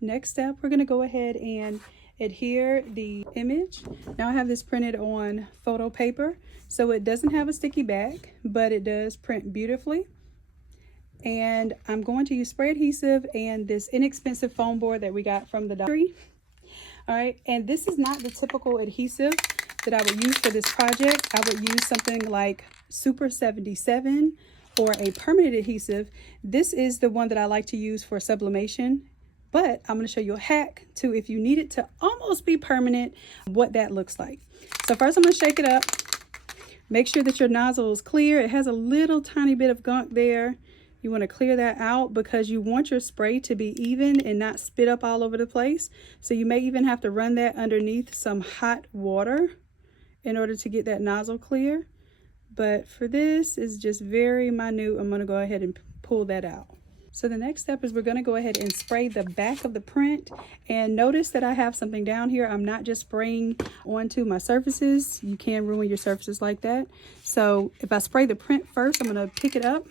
Next step, we're going to go ahead and adhere the image. Now I have this printed on photo paper, so it doesn't have a sticky back, but it does print beautifully. And I'm going to use spray adhesive and this inexpensive foam board that we got from the Dollar Tree. All right, and this is not the typical adhesive that I would use for this project. I would use something like Super 77 or a permanent adhesive. This is the one that I like to use for sublimation, but I'm going to show you a hack to, if you need it to almost be permanent, what that looks like. So first I'm going to shake it up. Make sure that your nozzle is clear. It has a little tiny bit of gunk there. You want to clear that out because you want your spray to be even and not spit up all over the place. So you may even have to run that underneath some hot water in order to get that nozzle clear. But for this, it's just very minute. I'm going to go ahead and pull that out. So the next step is we're going to go ahead and spray the back of the print. And notice that I have something down here. I'm not just spraying onto my surfaces. You can ruin your surfaces like that. So if I spray the print first, I'm going to pick it up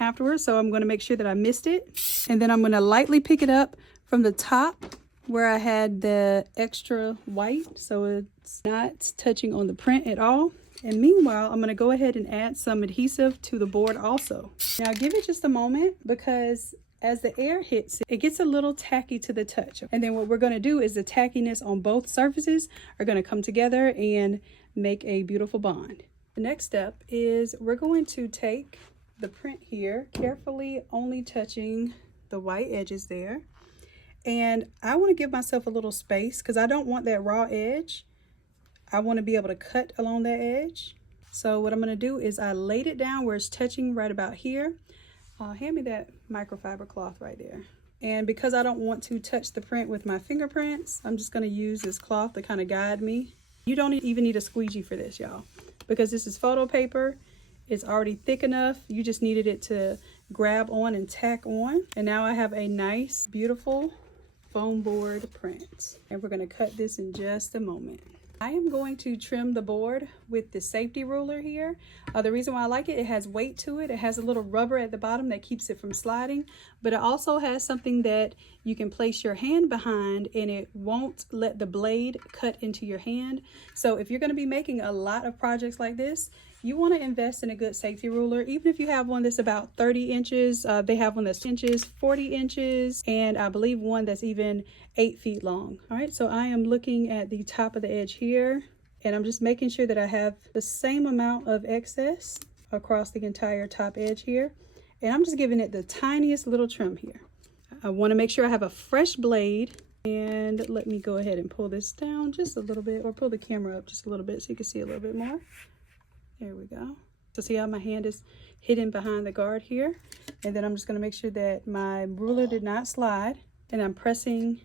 afterwards. So I'm going to make sure that I missed it. And then I'm going to lightly pick it up from the top where I had the extra white. So it's not touching on the print at all. And meanwhile, I'm going to go ahead and add some adhesive to the board also. Now give it just a moment, because as the air hits it, it gets a little tacky to the touch. And then what we're going to do is the tackiness on both surfaces are going to come together and make a beautiful bond. The next step is we're going to take the print here, carefully only touching the white edges there. And I want to give myself a little space because I don't want that raw edge. I want to be able to cut along that edge. So what I'm going to do is I laid it down where it's touching right about here. Hand me that microfiber cloth right there. And because I don't want to touch the print with my fingerprints, I'm just going to use this cloth to kind of guide me. You don't even need a squeegee for this, y'all, because this is photo paper. It's already thick enough. You just needed it to grab on and tack on. And now I have a nice, beautiful foam board print. And we're going to cut this in just a moment. I am going to trim the board with the safety ruler here. The reason why I like it, it has weight to it. It has a little rubber at the bottom that keeps it from sliding, but it also has something that you can place your hand behind and it won't let the blade cut into your hand. So if you're going to be making a lot of projects like this, you want to invest in a good safety ruler. Even if you have one that's about 30 inches, they have one that's 40 inches, and I believe one that's even 8 feet long. All right, so I am looking at the top of the edge here, and I'm just making sure that I have the same amount of excess across the entire top edge here. And I'm just giving it the tiniest little trim here. I want to make sure I have a fresh blade. And let me go ahead and pull this down just a little bit, or pull the camera up just a little bit so you can see a little bit more. There we go. So see how my hand is hidden behind the guard here? And then I'm just going to make sure that my ruler did not slide. And I'm pressing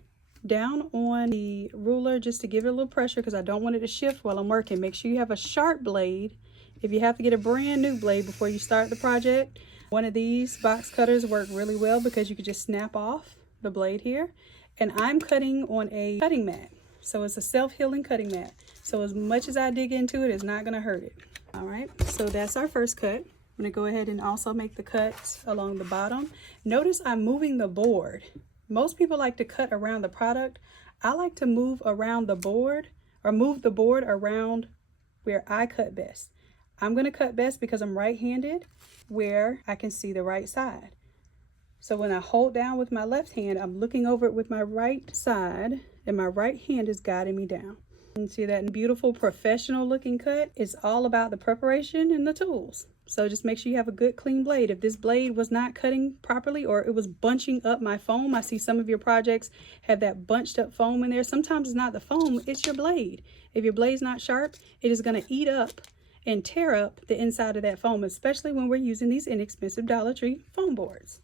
down on the ruler just to give it a little pressure because I don't want it to shift while I'm working. Make sure you have a sharp blade. If you have to get a brand new blade before you start the project, one of these box cutters work really well because you can just snap off the blade here. And I'm cutting on a cutting mat. So it's a self-healing cutting mat. So as much as I dig into it, it's not going to hurt it. All right, so that's our first cut. I'm going to go ahead and also make the cuts along the bottom. Notice I'm moving the board. Most people like to cut around the product. I like to move around the board, or move the board around where I cut best. I'm going to cut best because I'm right-handed, where I can see the right side. So when I hold down with my left hand, I'm looking over it with my right side, and my right hand is guiding me down. And see that beautiful professional looking cut? It's all about the preparation and the tools. So just make sure you have a good clean blade. If this blade was not cutting properly or it was bunching up my foam, I see some of your projects have that bunched up foam in there. Sometimes it's not the foam, it's your blade. If your blade's not sharp, it is going to eat up and tear up the inside of that foam, especially when we're using these inexpensive Dollar Tree foam boards.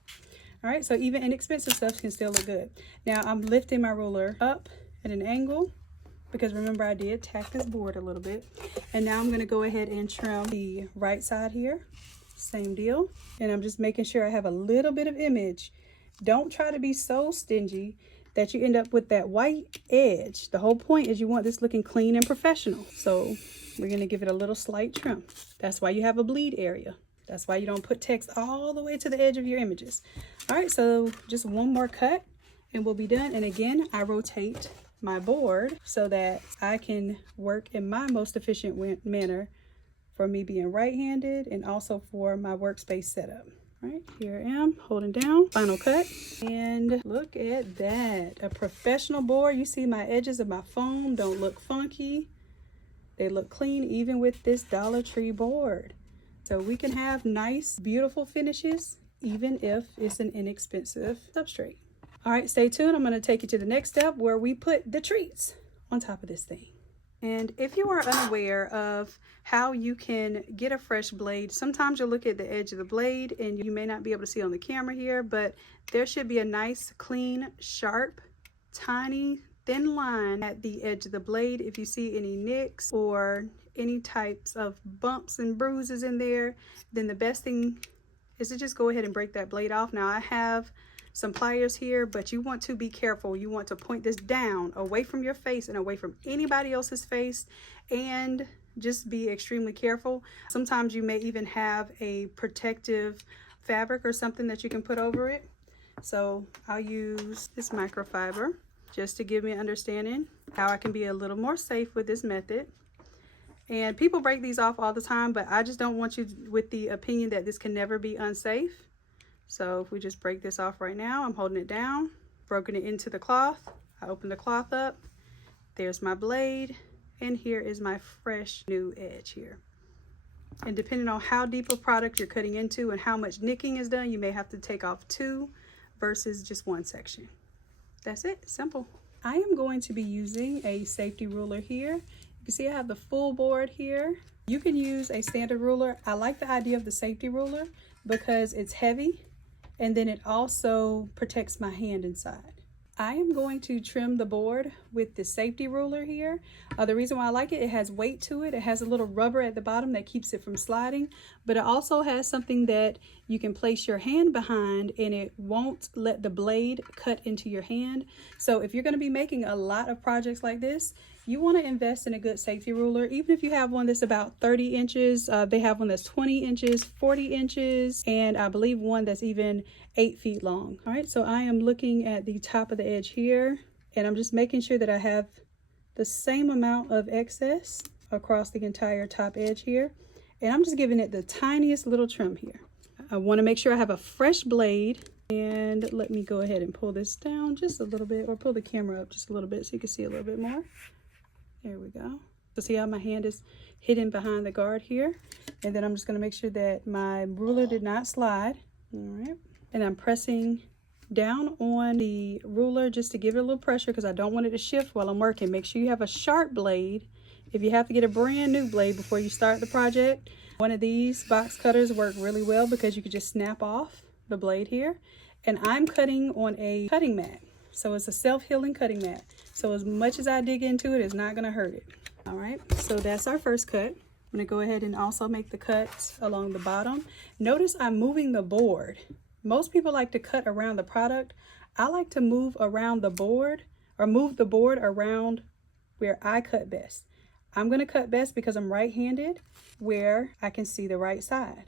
All right, so even inexpensive stuff can still look good. Now I'm lifting my ruler up at an angle, because remember I did tack this board a little bit. And now I'm going to go ahead and trim the right side here. Same deal. And I'm just making sure I have a little bit of image. Don't try to be so stingy that you end up with that white edge. The whole point is you want this looking clean and professional. So we're going to give it a little slight trim. That's why you have a bleed area. That's why you don't put text all the way to the edge of your images. All right, so just one more cut and we'll be done. And again, I rotate my board so that I can work in my most efficient manner for me being right-handed and also for my workspace setup. All right, here I am holding down, final cut, and look at that, a professional board. You see my edges of my foam don't look funky. They look clean even with this Dollar Tree board. So we can have nice, beautiful finishes even if it's an inexpensive substrate. All right, stay tuned. I'm gonna take you to the next step where we put the treats on top of this thing. And if you are unaware of how you can get a fresh blade, sometimes you'll look at the edge of the blade and you may not be able to see on the camera here, but there should be a nice, clean, sharp, tiny, thin line at the edge of the blade. If you see any nicks or any types of bumps and bruises in there, then the best thing is to just go ahead and break that blade off. Now I have some pliers here, but you want to be careful. You want to point this down away from your face and away from anybody else's face, and just be extremely careful. Sometimes you may even have a protective fabric or something that you can put over it. So I'll use this microfiber just to give me an understanding how I can be a little more safe with this method. And people break these off all the time, but I just don't want you with the opinion that this can never be unsafe. So if we just break this off right now, I'm holding it down, broken it into the cloth. I open the cloth up, there's my blade, and here is my fresh new edge here. And depending on how deep of product you're cutting into and how much nicking is done, you may have to take off 2 versus just 1 section. That's it, simple. I am going to be using a safety ruler here. You can see I have the full board here. You can use a standard ruler. I like the idea of the safety ruler because it's heavy, and then it also protects my hand inside. I am going to trim the board with the safety ruler here. The reason why I like it, it has weight to it. It has a little rubber at the bottom that keeps it from sliding, but it also has something that you can place your hand behind and it won't let the blade cut into your hand. So if you're gonna be making a lot of projects like this, you want to invest in a good safety ruler. Even if you have one that's about 30 inches, they have one that's 20 inches, 40 inches, and I believe one that's even 8 feet long. All right, so I am looking at the top of the edge here, and I'm just making sure that I have the same amount of excess across the entire top edge here. And I'm just giving it the tiniest little trim here. I want to make sure I have a fresh blade. And let me go ahead and pull this down just a little bit, or pull the camera up just a little bit so you can see a little bit more. There we go. So see how my hand is hidden behind the guard here? And then I'm just gonna make sure that my ruler did not slide. All right. And I'm pressing down on the ruler just to give it a little pressure because I don't want it to shift while I'm working. Make sure you have a sharp blade. If you have to get a brand new blade before you start the project, one of these box cutters work really well because you can just snap off the blade here. And I'm cutting on a cutting mat. So it's a self-healing cutting mat. So as much as I dig into it, it's not gonna hurt it. All right, so that's our first cut. I'm gonna go ahead and also make the cuts along the bottom. Notice I'm moving the board. Most people like to cut around the product. I like to move around the board, or move the board around where I cut best. I'm gonna cut best because I'm right-handed, where I can see the right side.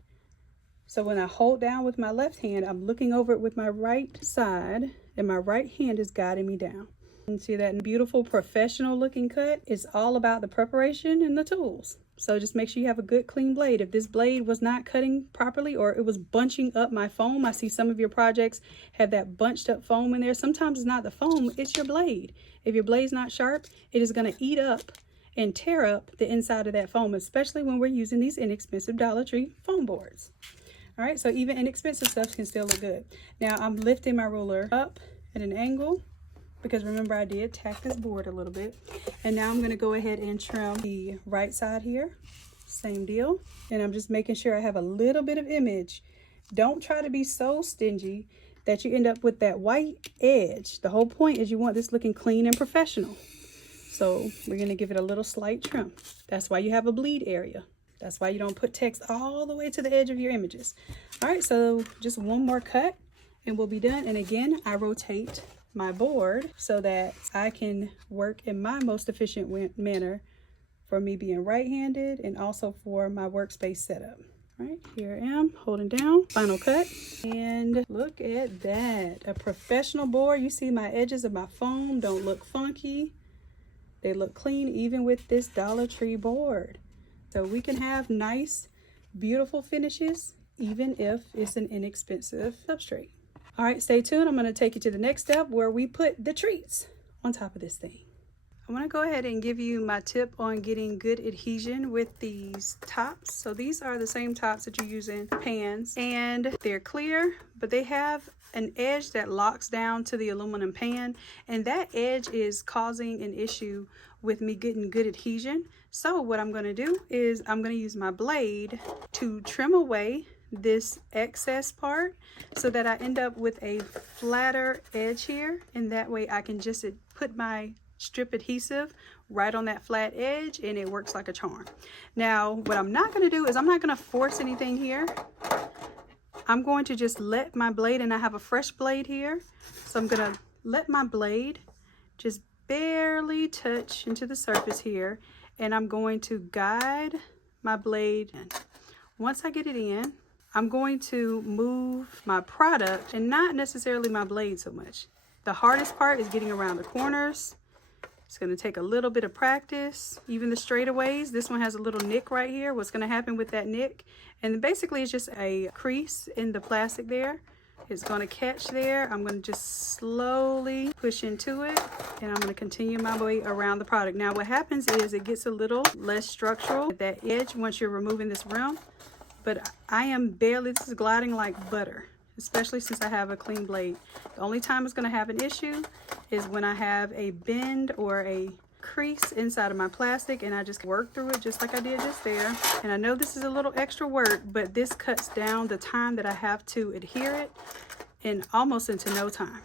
So when I hold down with my left hand, I'm looking over it with my right side, and my right hand is guiding me down. And see that beautiful professional looking cut? It's all about the preparation and the tools. So just make sure you have a good clean blade. If this blade was not cutting properly or it was bunching up my foam, I see some of your projects have that bunched up foam in there. Sometimes it's not the foam, it's your blade. If your blade's not sharp, it is gonna eat up and tear up the inside of that foam, especially when we're using these inexpensive Dollar Tree foam boards. All right, so even inexpensive stuff can still look good. Now I'm lifting my ruler up at an angle because remember I did tack this board a little bit. And now I'm gonna go ahead and trim the right side here, same deal. And I'm just making sure I have a little bit of image. Don't try to be so stingy that you end up with that white edge. The whole point is you want this looking clean and professional. So we're gonna give it a little slight trim. That's why you have a bleed area. That's why you don't put text all the way to the edge of your images. All right, so just one more cut and we'll be done. And again, I rotate my board so that I can work in my most efficient manner for me being right-handed and also for my workspace setup. Right, here I am holding down, final cut. And look at that, a professional board. You see my edges of my foam don't look funky. They look clean even with this Dollar Tree board. So we can have nice, beautiful finishes even if it's an inexpensive substrate. All right, stay tuned. I'm gonna take you to the next step where we put the treats on top of this thing. I want to go ahead and give you my tip on getting good adhesion with these tops. So these are the same tops that you use in pans, and they're clear, but they have an edge that locks down to the aluminum pan, and that edge is causing an issue with me getting good adhesion. So what I'm going to do is I'm going to use my blade to trim away this excess part so that I end up with a flatter edge here, and that way I can just put my strip adhesive right on that flat edge and it works like a charm. Now what I'm not going to do is I'm not going to force anything here. I'm going to just let my blade, and I have a fresh blade here, so I'm going to let my blade just barely touch into the surface here, and I'm going to guide my blade in. Once I get it in, I'm going to move my product and not necessarily my blade so much. The hardest part is getting around the corners. It's going to take a little bit of practice. Even the straightaways, this one has a little nick right here. What's going to happen with that nick? And basically it's just a crease in the plastic there. It's going to catch there. I'm going to just slowly push into it, and I'm going to continue my way around the product. Now what happens is it gets a little less structural at that edge once you're removing this rim, but I am barely, this is gliding like butter, especially since I have a clean blade. The only time it's going to have an issue is when I have a bend or a crease inside of my plastic, and I just work through it just like I did just there. And I know this is a little extra work, but this cuts down the time that I have to adhere it in almost into no time.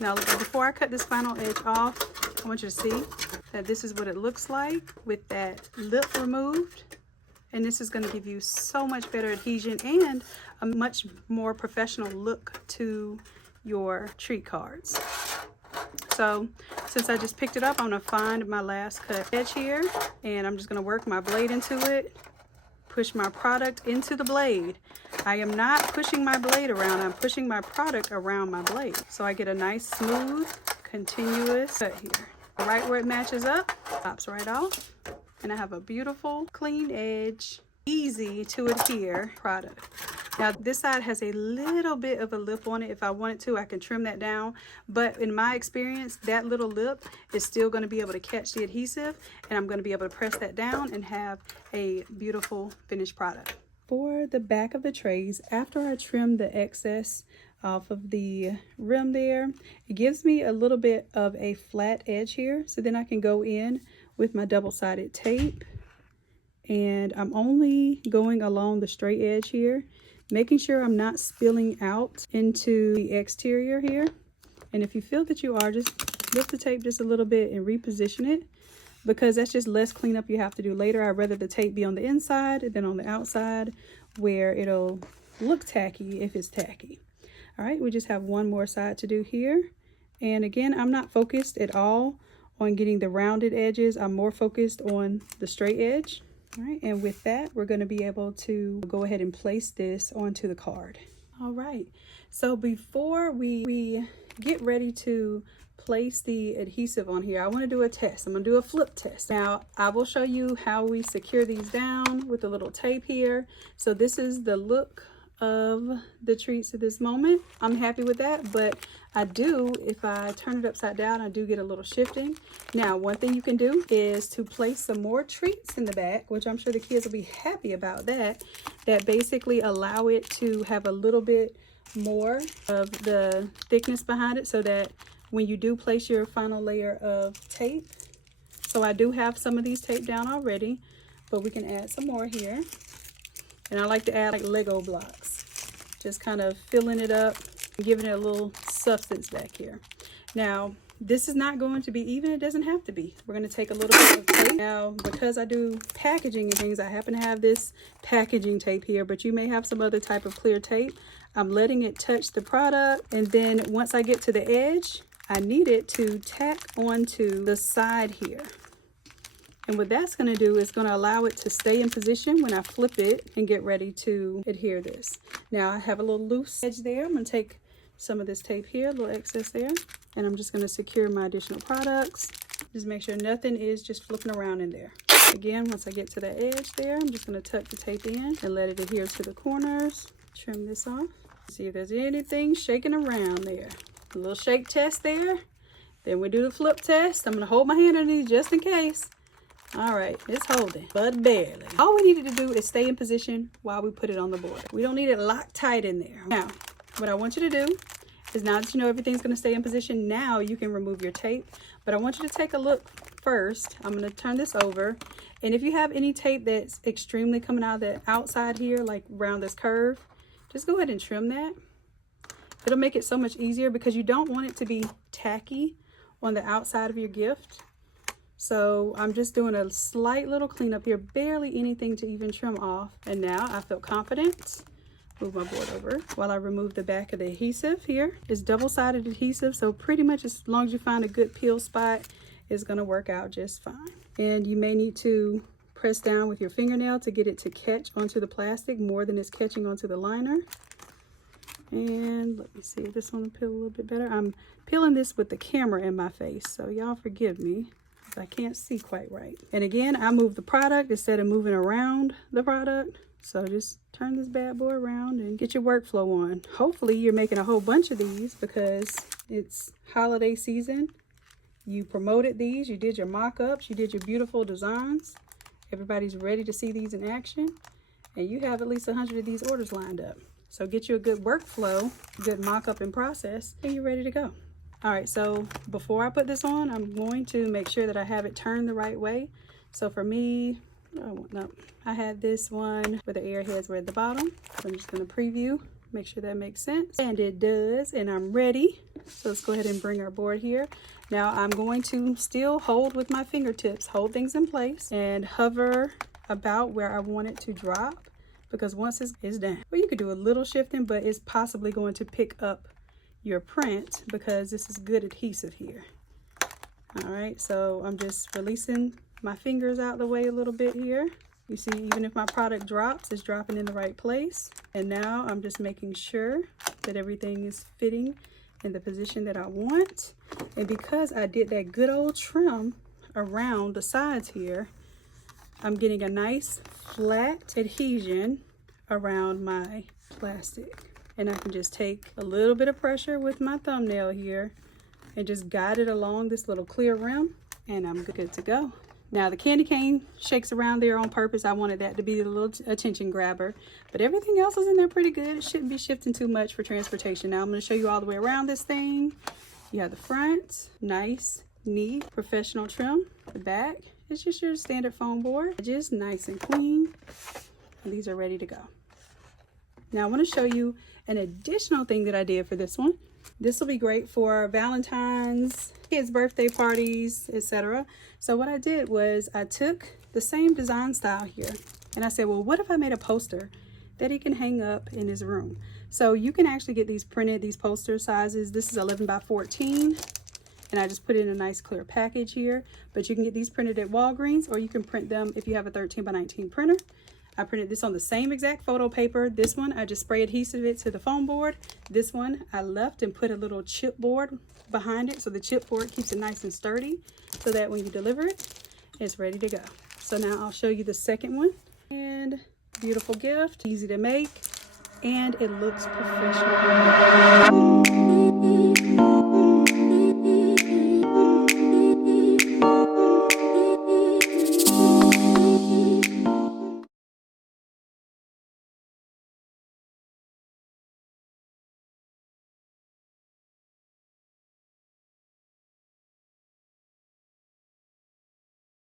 Now before I cut this final edge off, I want you to see that this is what it looks like with that lip removed. And this is going to give you so much better adhesion and a much more professional look to your treat cards. So since I just picked it up, I'm going to find my last cut edge here, and I'm just going to work my blade into it, push my product into the blade. I am not pushing my blade around, I'm pushing my product around my blade. So I get a nice smooth continuous cut here. Right where it matches up, pops right off. And I have a beautiful clean edge, easy to adhere product. Now this side has a little bit of a lip on it. If I wanted to, I can trim that down, but in my experience that little lip is still going to be able to catch the adhesive, and I'm going to be able to press that down and have a beautiful finished product. For the back of the trays, after I trim the excess off of the rim there, it gives me a little bit of a flat edge here, so then I can go in with my double-sided tape, and I'm only going along the straight edge here, making sure I'm not spilling out into the exterior here. And if you feel that you are, just lift the tape just a little bit and reposition it, because that's just less cleanup you have to do later. I'd rather the tape be on the inside than on the outside where it'll look tacky if it's tacky. All right, we just have one more side to do here. And again, I'm not focused at all on getting the rounded edges. I'm more focused on the straight edge. All right, and with that, we're going to be able to go ahead and place this onto the card. All right, so before we get ready to place the adhesive on here, I want to do a test. I'm going to do a flip test. Now, I will show you how we secure these down with a little tape here. So this is the look of the treats at this moment. I'm happy with that, but I do, if I turn it upside down, I do get a little shifting. Now, one thing you can do is to place some more treats in the back, which I'm sure the kids will be happy about that basically allow it to have a little bit more of the thickness behind it, so that when you do place your final layer of tape. So I do have some of these taped down already, but we can add some more here. And I like to add like Lego blocks, just kind of filling it up and giving it a little substance back here. Now, this is not going to be even, it doesn't have to be. We're going to take a little bit of tape. Now, because I do packaging and things, I happen to have this packaging tape here, but you may have some other type of clear tape. I'm letting it touch the product, and then once I get to the edge, I need it to tack onto the side here. And what that's going to do is going to allow it to stay in position when I flip it and get ready to adhere this. Now I have a little loose edge there. I'm going to take some of this tape here, a little excess there, and I'm just going to secure my additional products. Just make sure nothing is just flipping around in there. Again, once I get to that edge there, I'm just going to tuck the tape in and let it adhere to the corners. Trim this off. See if there's anything shaking around there. A little shake test there. Then we do the flip test. I'm going to hold my hand underneath just in case. All right, it's holding, but barely. All we needed to do is stay in position while we put it on the board. We don't need it locked tight in there. Now, what I want you to do is, now that you know everything's going to stay in position, now you can remove your tape. But I want you to take a look first. I'm going to turn this over. And if you have any tape that's extremely coming out of the outside here, like around this curve, just go ahead and trim that. It'll make it so much easier because you don't want it to be tacky on the outside of your gift. So I'm just doing a slight little cleanup here, barely anything to even trim off. And now I feel confident. Move my board over while I remove the back of the adhesive here. It's double-sided adhesive, so pretty much as long as you find a good peel spot, it's going to work out just fine. And you may need to press down with your fingernail to get it to catch onto the plastic more than it's catching onto the liner. And let me see if this one will peel a little bit better. I'm peeling this with the camera in my face, so y'all forgive me. I can't see quite right. And again, I move the product instead of moving around the product. So just turn this bad boy around and get your workflow on. Hopefully you're making a whole bunch of these because it's holiday season. You promoted these, you did your mock-ups, you did your beautiful designs. Everybody's ready to see these in action. And you have at least 100 of these orders lined up. So get you a good workflow, good mock-up and process, and you're ready to go. All right, so before I put this on, I'm going to make sure that I have it turned the right way. So for me, oh, no, I had this one where the airheads were at the bottom. So I'm just going to preview, make sure that makes sense. And it does, and I'm ready. So let's go ahead and bring our board here. Now I'm going to still hold with my fingertips, hold things in place, and hover about where I want it to drop, because once it's done, well, you could do a little shifting, but it's possibly going to pick up your print because this is good adhesive here. All right, so I'm just releasing my fingers out the way a little bit here. You see, even if my product drops, it's dropping in the right place. And now I'm just making sure that everything is fitting in the position that I want. And because I did that good old trim around the sides here, I'm getting a nice flat adhesion around my plastic. And I can just take a little bit of pressure with my thumbnail here and just guide it along this little clear rim, and I'm good to go. Now the candy cane shakes around there on purpose. I wanted that to be a little attention grabber, but everything else is in there pretty good. It shouldn't be shifting too much for transportation. Now I'm going to show you all the way around this thing. You have the front, nice, neat, professional trim. The back is just your standard foam board, just nice and clean. And these are ready to go. Now I want to show you an additional thing that I did for this one. This will be great for Valentines, kids' birthday parties, etc. So what I did was I took the same design style here and I said, well, what if I made a poster that he can hang up in his room? So you can actually get these printed, these poster sizes. This is 11 by 14. And I just put it in a nice clear package here. But you can get these printed at Walgreens, or you can print them if you have a 13 by 19 printer. I printed this on the same exact photo paper. This one, I just spray adhesive it to the foam board. This one, I left and put a little chipboard behind it, so the chipboard keeps it nice and sturdy, so that when you deliver it, it's ready to go. So now I'll show you the second one. And beautiful gift, easy to make, and it looks professional.